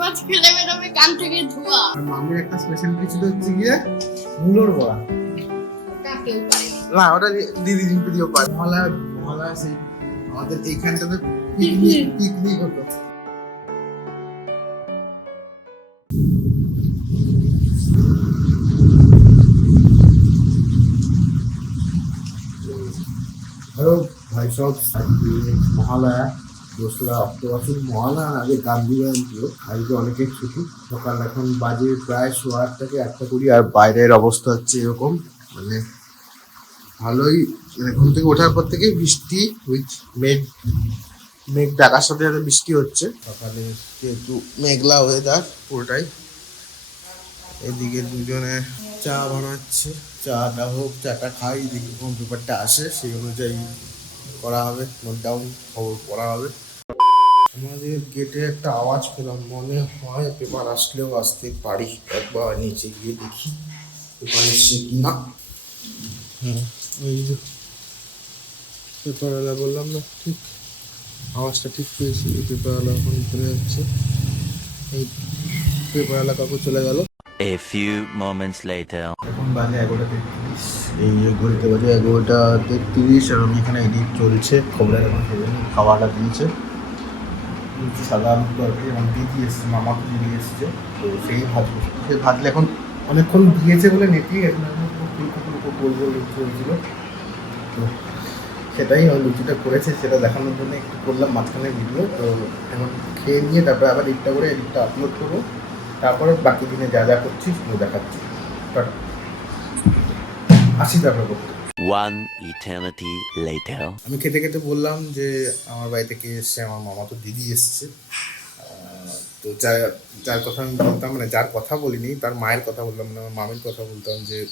মাছ খেলে বেরোবে কান থেকে ধোঁয়া। আর মামির একটা স্পেশালিটি ছিল হচ্ছে গিয়ে মুলোর বড়া। কেউ পারে না। ওটা দিদি রিম্পি দিও পারে। মহলা মহলা সেই আমাদের এইখানটাতে পিকনিক পিকনিক হতো। হ্যালো ভাই সব মহালয়া। দোসরা অক্টোবর শুধু মহালয়া আগে গান্ধী জয়ন্তী আজকে অনেকের ছুটি। সকাল এখন বাজে প্রায় সোয়া আট থেকে একটা কুড়ি, আর বাইরের অবস্থা হচ্ছে এরকম। মানে ভালোই মানে ঘুম থেকে ওঠার পর থেকে বৃষ্টি উইথ মেঘ মেঘ ডাকার সাথে সাথে বৃষ্টি হচ্ছে। সকালে যেহেতু মেঘলা ওয়েদার পুরোটাই। এদিকে দুজনে চা বানাচ্ছে। চাটা হোক, চাটা খাই, দেখি কোন পেপারটা আসে, সেই অনুযায়ী করা হবে। নোট ডাউন খবর পড়া হবে। আমাদের গেটে একটা আওয়াজ পেলাম মনে হয় পেপার আসলেও আসতে পারি। একবার নিচে গিয়ে দেখি পেপার এসছে কি না হুম এই যে পেপারওয়ালা বললাম না ঠিক আওয়াজটা ঠিক পেয়েছি এই পেপারওয়ালা এখন চলে যাচ্ছে। এই পেপারওয়ালা কাকু চলে গেল। A few moments later. এখন বাজে এগারোটা তেত্রিশ এই যে ঘড়িতে বাজে এগারোটা তেত্রিশ আর আমি এখানে এডিট চলছে। খবরের খাওয়াটা দিয়েছে সাদা আলুর তরকারি আমার দিদি এসছে, মামা দিদি এসছে, তো সেই ভাজবো সে ভাজলে এখন অনেকক্ষণ দিয়েছে বলে নেতিয়ে গেছে ফুলকো ফুলকো গোল গোল হয়েছিল। তো সেটাই লুচিটা করেছে, সেটা দেখানোর জন্য একটু করলাম মাঝখানে ভিডিও তো এখন খেয়ে নিয়ে তারপরে আবার এডিটটা করে এডিটটা আপলোড করব। তারপরে বাকি দিনে যা যা করছি সেগুলো দেখাচ্ছি। টাটা। আসি তারপরে করতে। One eternity later. আমি খেতে খেতে বললাম যে আমার বাড়িতে কে এসছে আমার মামা তো দিদি এসছে। তো যার যার কথা আমি বলতাম মানে যার কথা বলিনি তার মায়ের কথা বললাম মানে আমার মামির কথা বলতাম যে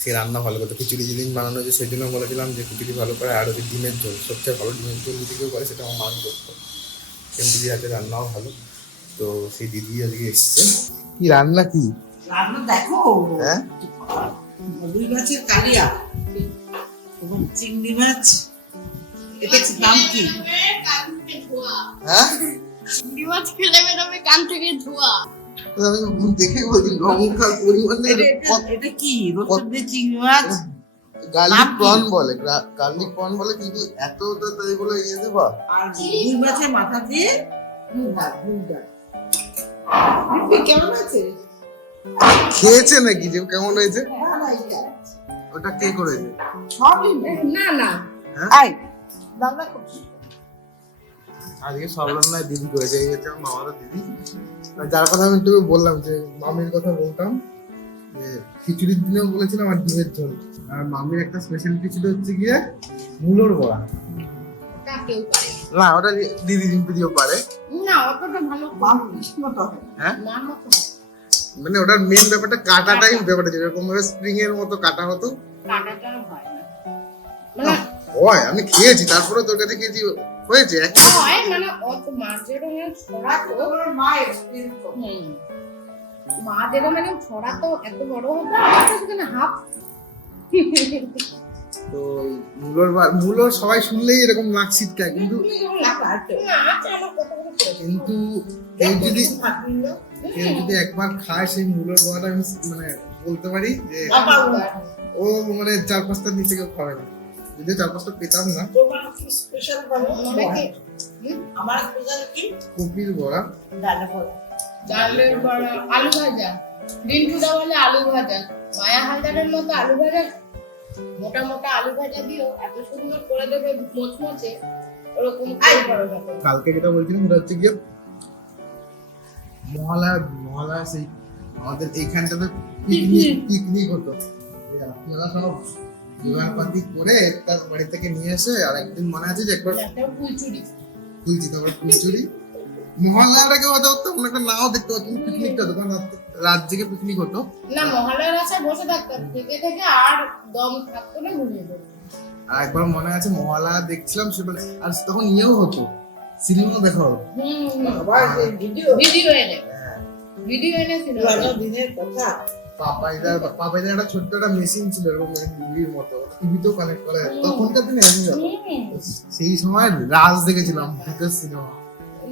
সে রান্না ভালো করতো। খিচুড়ি যেদিন বানানো হয়েছে সেই জন্য বলেছিলাম যে খিচুড়ি ভালো করে আর ওই ডিমের ঝোল সবচেয়ে ভালো ডিমের ঝোল যদি কেউ করে সেটা আমার মামি করতো। সেম দিদির হাতে রান্নাও ভালো। তো সেই দিদি আজকে এসছে। কি রান্না কি? রান্না দেখো। হ্যাঁ? রুই মাছের কালিয়া। এবং চিংড়ি মাছ এটা দাম কি? কান হ্যাঁ? চিংড়ি মাছ খেলে বেরোবে কান থেকে ধোঁয়া। দেখে বলছি লঙ্কার পরিমাণে এটা- কি? রসুন চিংড়ি মাছ? গার্লিক প্রন বলে গার্লিক প্রন বলে কিন্তু এত তো তো এগুলো ইয়ে দেবা আর রুই মাছের মাথা দিয়ে কেমন আছে? খেয়েছে নাকি? যে কেমন হয়েছে। ওটা কে করেছে সবই না না। হ্যাঁ? আই রান্না করছি আজকে সব রান্নায় দিদি করেছে এই হচ্ছে আমার মামারও দিদি। আর যার কথা আমি একটু বললাম যে মামির কথা বলতাম যে খিচুড়ির দিনেও বলেছিলাম আর ডিমের ঝোল। আর মামির একটা স্পেশালিটি ছিল হচ্ছে গিয়ে মুলোর বড়া। ওটা না। না ওটা দিদি রিম্পি দিও পারে। না অতটা ভালো মাম মতো হ্যাঁ? মার মতো না। মানে ওটার মেন ব্যাপারটা কাটাটাই ব্যাপারটা যেরকম ভাবে স্প্রিং এর মতো কাটা হতো। কাটাটা হয় না। মানে হয় আমি খেয়েছি তারপরে তোর কাছে খেয়েছি হয়েছে এক হয় মানে অত মাছ যেরকম ছড়া মা এক্সপিরিয়েন্স মা যেরকম মানে ছড়া তো এত বড় হতো আমার কাছে হাফ তো মূলোর মূলোর সবাই শুনলেই এরকম নাক ছিটকায় কিন্তু। কিন্তু কেউ যদি কেউ যদি একবার খায় সেই মূলোর বড়াটা আমি মানে বলতে পারি যে ও মানে চার পাঁচটা নিচে কেউ খাবে না। যদি চার পাঁচটা পেতাম না। কপির বড়া। ডালের বড়া, আলু ভাজা। রিন্টু দা বলে আলু ভাজা। মায়া হালদারের মতো আলু ভাজা মোটা মোটা আলু ভাজা দিও এত সুন্দর করে দেবে মোচমোচে ওরকম। কালকে যেটা বলছিলাম সেটা হচ্ছে গিয়ে মহালয়া মহালয়া সেই আমাদের এইখানটাতে পিকনিক পিকনিক হতো। আপনারা সব জোগাড়পাতি করে তার বাড়ি থেকে নিয়ে এসে আর একদিন মনে আছে যে একবার একটা ফুলচুরি। খুলছি তারপর ফুলচুরি। মহালয়াটাকে হয়তো তেমন একটা নাও দেখতে পাচ্ছি পিকনিকটা হতো কারণ রাত- জেগে পিকনিক হতো। না মহালয়ার আশায় বসে থাকতাম থেকে থেকে আর দম থাকতো না ঘুমিয়ে আর একবার মনে আছে মহালয়া দেখছিলাম সে মানে আর তখন ইয়েও হতো সিনেমা দেখা হতো। ভিডিও ভিডিও এনে। ভিডিও এনেছিল পুরানো দিনের কথা। পাপাইদার পাপাইদার একটা ছোট্ট একটা মেশিন ছিল এরকম টিভির মতো। টিভিতেও কানেক্ট করা যেত তখনকার দিনে সেই সময় রাজ দেখেছিলাম ভূতের সিনেমা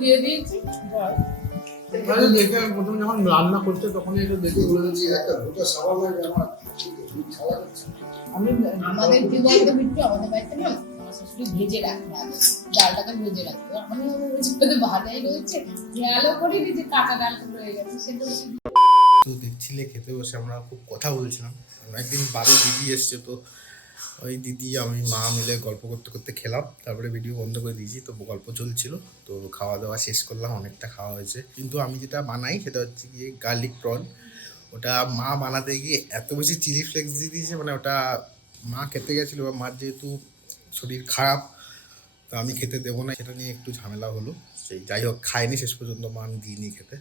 দিয়ে দিয়েছি দেখে আমি প্রথমে যখন রান্না করছে তখনই এটা দেখে বলে দিচ্ছি একটা দুটো সাবান লাগে আমার আমি আমাদের জীবনটা বিট্টু আমাদের বাড়িতে না শাশুড়ি ভেজে রাখে ডালটাকে ভেজে রাখতো আমি ভেজে ভাজাই রয়েছে খেয়ালও করিনি যে কাঁচা ডালটা রয়ে গেছে সেটা তো দেখছিলে খেতে বসে আমরা খুব কথা বলছিলাম। একদিন বাড়ি দিদি এসছে তো ওই দিদি, আমি মা মিলে গল্প করতে করতে খেলাম, তারপরে ভিডিও বন্ধ করে দিয়েছি, তো গল্প চলছিল, তো খাওয়া দাওয়া শেষ করলাম, অনেকটা খাওয়া হয়েছে। কিন্তু আমি যেটা বানাই সেটা হচ্ছে গিয়ে গার্লিক প্রন ওটা মা বানাতে গিয়ে এত বেশি চিলি ফ্লেক্স দিয়ে দিয়েছে মানে ওটা মা খেতে গেছিল, বা মার যেহেতু শরীর খারাপ, তো আমি খেতে দেবো না, সেটা নিয়ে একটু ঝামেলা হলো, সেই যাই হোক খায়নি শেষ পর্যন্ত মা আমি দিইনি খেতে।